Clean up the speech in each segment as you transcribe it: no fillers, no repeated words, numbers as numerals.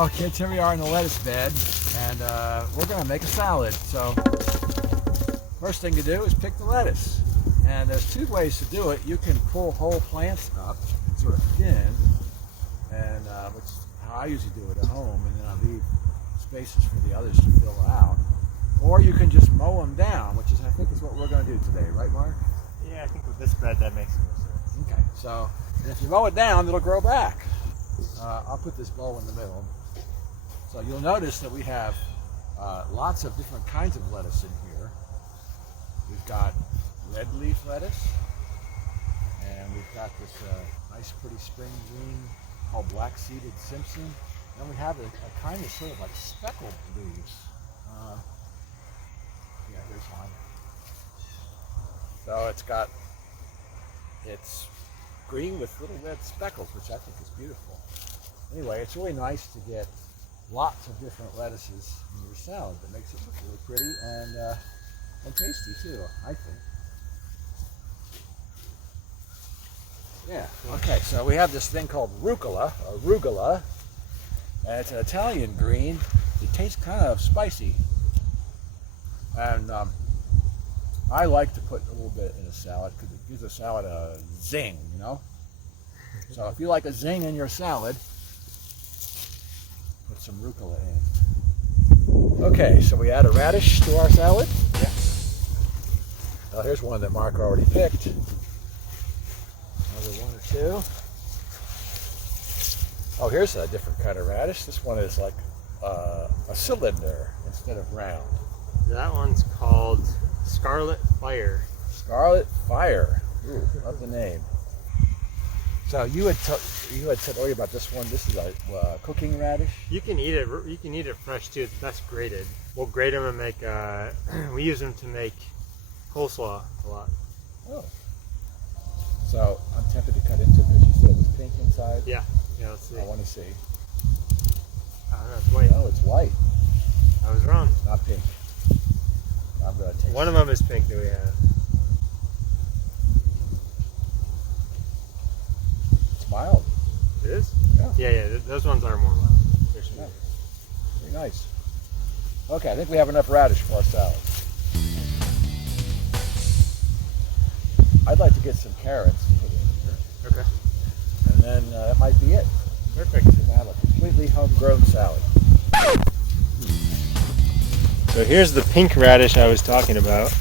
Well, kids, here we are in the lettuce bed, and we're going to make a salad. So, first thing to do is pick the lettuce. And there's two ways to do it. You can pull whole plants up, sort of thin, and which is how I usually do it at home, and then I leave spaces for the others to fill out. Or you can just mow them down, which is, I think, is what we're going to do today, right, Mark? Yeah, I think with this bed that makes more sense. Okay, so and if you mow it down, it'll grow back. I'll put this bowl in the middle. So you'll notice that we have lots of different kinds of lettuce in here. We've got red leaf lettuce, and we've got this nice pretty spring green called black-seeded Simpson. Then we have a kind of sort of like speckled leaves. Yeah, here's one. So it's green with little red speckles, which I think is beautiful. Anyway, it's really nice to get lots of different lettuces in your salad. That makes it look really pretty and tasty too, I think. Yeah, okay, so we have this thing called rucola, or arugula, and it's an Italian green. It tastes kind of spicy. And I like to put a little bit in a salad because it gives a salad a zing, you know? So if you like a zing in your salad, put some rucola in. Okay, so we add a radish to our salad. Yeah. Well, here's one that Mark already picked. Another one or two. Oh, here's a different kind of radish. This one is like a cylinder instead of round. That one's called Scarlet Fire. Scarlet Fire. Ooh, love the name. So you had said earlier about this one. This is a cooking radish. You can eat it. You can eat it fresh too. It's best grated. We'll grate them and make. We use them to make coleslaw a lot. Oh. So I'm tempted to cut into it because you said it was pink inside. Yeah. Yeah. Let's see. I want to see. Oh, no, it's white. Oh, it's white. I was wrong. It's not pink. I'm gonna taste One of them is pink that we have. It's mild. It is? Yeah. Yeah. Those ones are more mild. They're sweet. Yeah. Very nice. Okay, I think we have enough radish for our salad. I'd like to get some carrots to put in here. Okay. And then that might be it. Perfect. We're gonna have a completely homegrown salad. So here's the pink radish I was talking about.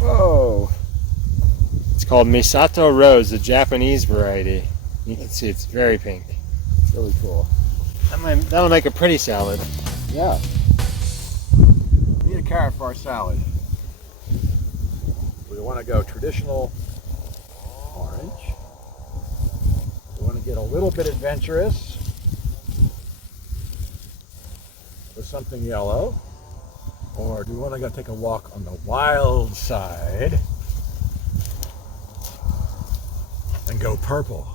Whoa! It's called Misato Rose, the Japanese variety. You can see it's very pink. It's really cool. That'll make a pretty salad. Yeah. We need a carrot for our salad. We want to go traditional orange. We want to get a little bit adventurous with something yellow. Or do we want to go take a walk on the wild side and go purple?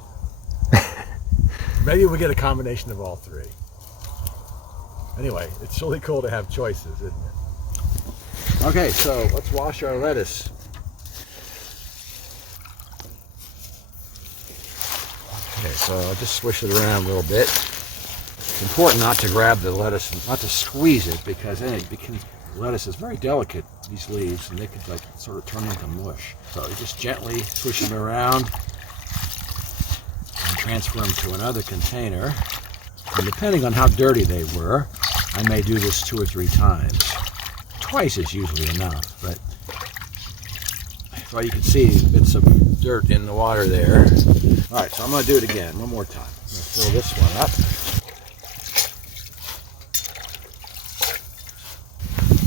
Maybe we get a combination of all three. Anyway, it's really cool to have choices, isn't it? Okay, so let's wash our lettuce. Okay, so I'll just swish it around a little bit. It's important not to grab the lettuce, and not to squeeze it, because then it becomes, lettuce is very delicate, these leaves, and they could like sort of turn into mush. So you just gently swish them around and transfer them to another container. And depending on how dirty they were, I may do this 2 or 3 times. Twice is usually enough, but well, you can see bits of dirt in the water there. All right, so I'm going to do it again, one more time. I'm going to fill this one up.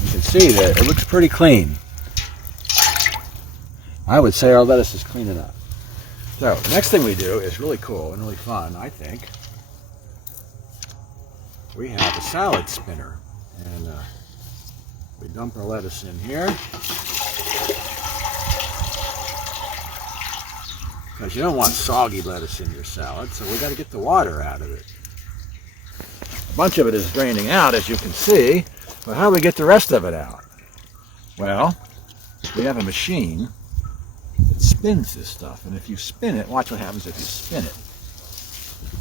You can see that it looks pretty clean. I would say our lettuce is clean enough. So, the next thing we do is really cool and really fun, I think. We have a salad spinner, and we dump our lettuce in here. Because you don't want soggy lettuce in your salad, so we got to get the water out of it. A bunch of it is draining out, as you can see, but how do we get the rest of it out? Well, we have a machine that spins this stuff. And if you spin it, watch what happens if you spin it.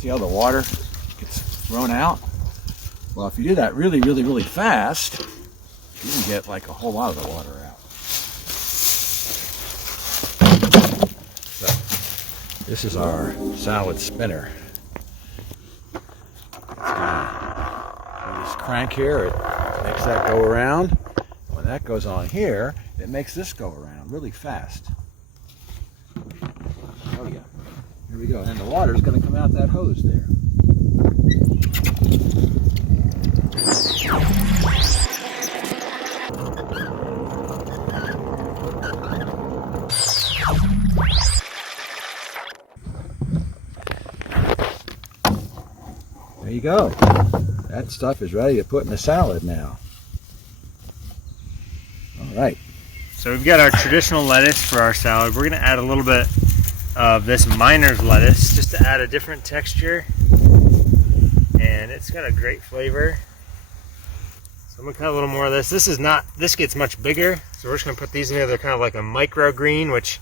See how the water gets thrown out? Well, if you do that really, really, really fast, you can get like a whole lot of the water out. So, this is our salad spinner. This crank here, it makes that go around. When that goes on here, it makes this go around really fast. Oh yeah, here we go. And the water is going to come out that hose there. There you go. That stuff is ready to put in the salad now. All right. So we've got our traditional lettuce for our salad. We're going to add a little bit of this miner's lettuce just to add a different texture. And it's got a great flavor. So I'm going to cut a little more of this. This gets much bigger. So we're just going to put these in there. They're kind of like a microgreen, which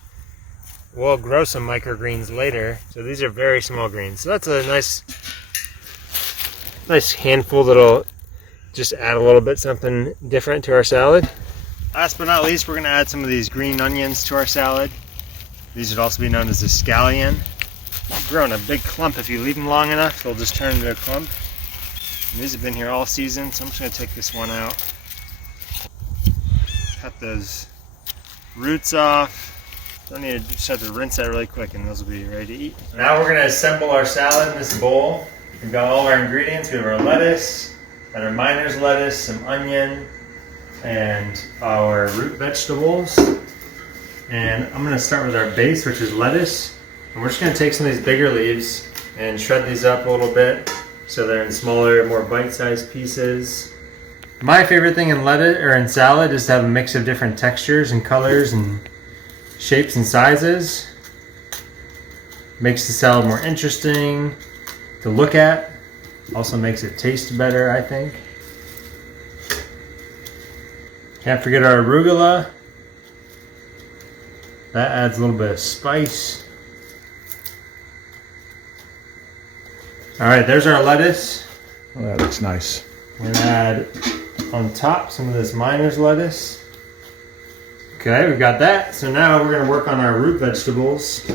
we'll grow some microgreens later. So these are very small greens. So that's a nice handful that'll just add a little bit something different to our salad. Last but not least, we're going to add some of these green onions to our salad. These would also be known as the scallion. They'll grow in a big clump. If you leave them long enough, they'll just turn into a clump. And these have been here all season, so I'm just going to take this one out. Cut those roots off. Don't need to, just have to rinse that really quick and those will be ready to eat. Now we're going to assemble our salad in this bowl. We've got all our ingredients. We have our lettuce, and our miner's lettuce, some onion, and our root vegetables. And I'm going to start with our base, which is lettuce. And we're just going to take some of these bigger leaves and shred these up a little bit so they're in smaller, more bite-sized pieces. My favorite thing in lettuce or in salad is to have a mix of different textures and colors and shapes and sizes. Makes the salad more interesting to look at. Also makes it taste better, I think. Can't forget our arugula. That adds a little bit of spice. Alright, there's our lettuce. Oh, that looks nice. We're gonna add on top some of this miner's lettuce. Okay, we've got that. So now we're gonna work on our root vegetables.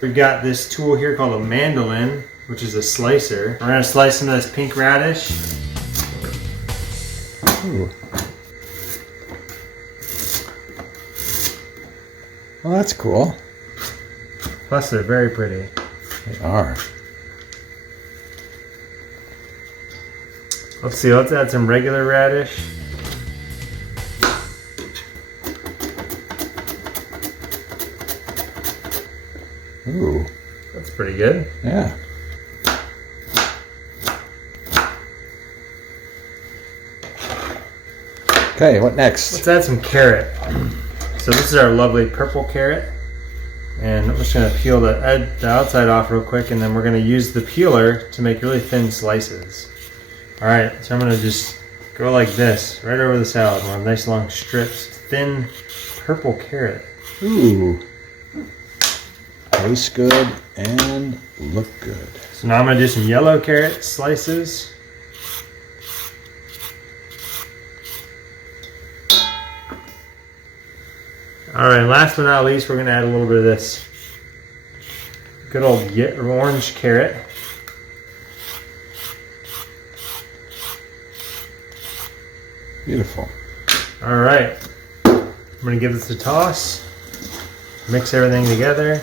We've got this tool here called a mandolin, which is a slicer. We're gonna slice some of this pink radish. Ooh. Well, that's cool. Plus, they're very pretty. They are. Let's see, let's add some regular radish. Ooh. That's pretty good. Yeah. Okay, what next? Let's add some carrot. So this is our lovely purple carrot. And I'm just going to peel the outside off real quick, and then we're going to use the peeler to make really thin slices. Alright, so I'm going to just go like this, right over the salad. We'll have nice long strips. Thin purple carrot. Ooh. Tastes good and look good. So now I'm going to do some yellow carrot slices. Alright, last but not least, we're going to add a little bit of this good old orange carrot. Beautiful. Alright, I'm going to give this a toss. Mix everything together.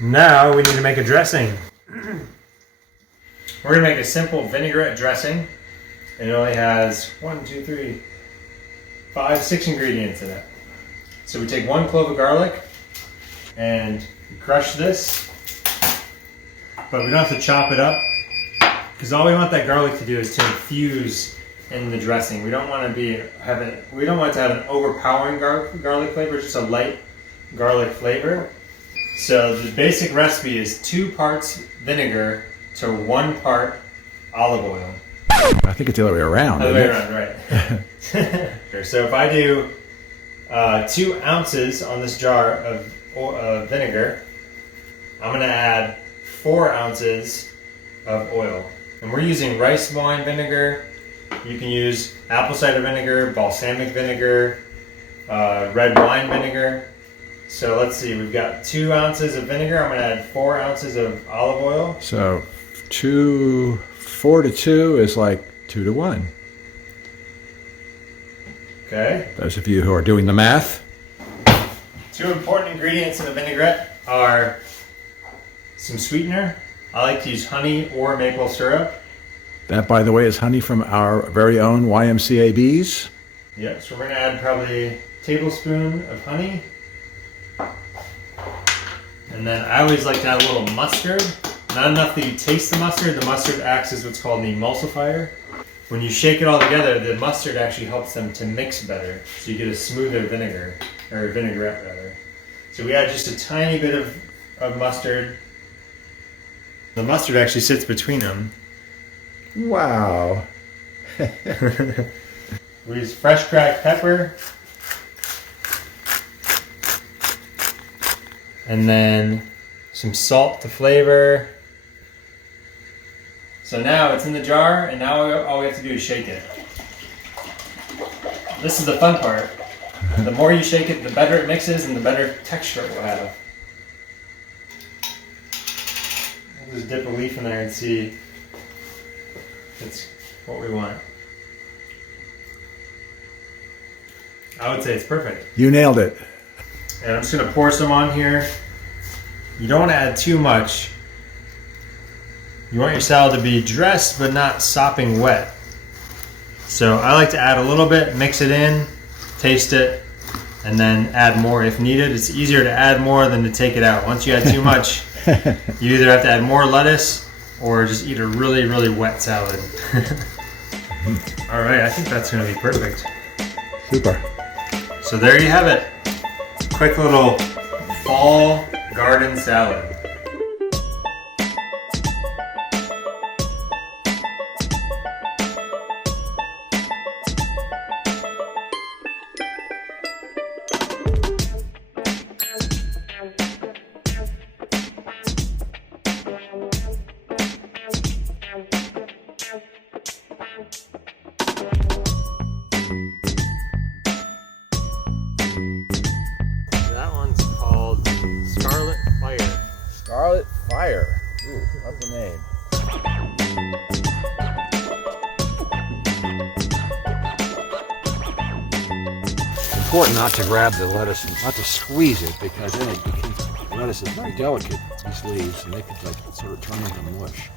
Now we need to make a dressing. We're going to make a simple vinaigrette dressing. And it only has 6 ingredients in it. So we take 1 clove of garlic and we crush this, but we don't have to chop it up because all we want that garlic to do is to infuse in the dressing. We don't want it to have an overpowering garlic flavor, just a light garlic flavor. So the basic recipe is 2 parts vinegar to 1 part olive oil. I think it's the other way around. Other way around, right. So if I do 2 ounces on this jar of vinegar. I'm going to add 4 ounces of oil. And we're using rice wine vinegar. You can use apple cider vinegar, balsamic vinegar, red wine vinegar. So let's see, we've got 2 ounces of vinegar. I'm going to add 4 ounces of olive oil. So 4 to 2 is like 2 to 1. Okay. Those of you who are doing the math. 2 important ingredients in the vinaigrette are some sweetener. I like to use honey or maple syrup. That, by the way, is honey from our very own YMCA bees. Yep, so we're going to add probably a tablespoon of honey. And then I always like to add a little mustard. Not enough that you taste the mustard. The mustard acts as what's called an emulsifier. When you shake it all together, the mustard actually helps them to mix better. So you get a smoother vinegar, or vinaigrette rather. So we add just a tiny bit of mustard. The mustard actually sits between them. Wow. We use fresh cracked pepper. And then some salt to flavor. So now it's in the jar, and now all we have to do is shake it. This is the fun part. The more you shake it, the better it mixes and the better texture it will have. We'll just dip a leaf in there and see if it's what we want. I would say it's perfect. You nailed it. And I'm just going to pour some on here. You don't want to add too much. You want your salad to be dressed but not sopping wet. So I like to add a little bit, mix it in, taste it, and then add more if needed. It's easier to add more than to take it out. Once you add too much, you either have to add more lettuce or just eat a really, really wet salad. All right, I think that's going to be perfect. Super. So there you have it. Quick little fall garden salad. That one's called Scarlet Fire. Scarlet Fire. Ooh, love the name. It's important not to grab the lettuce and not to squeeze it, because then the lettuce is very delicate, these leaves, and they could like sort of turn into mush.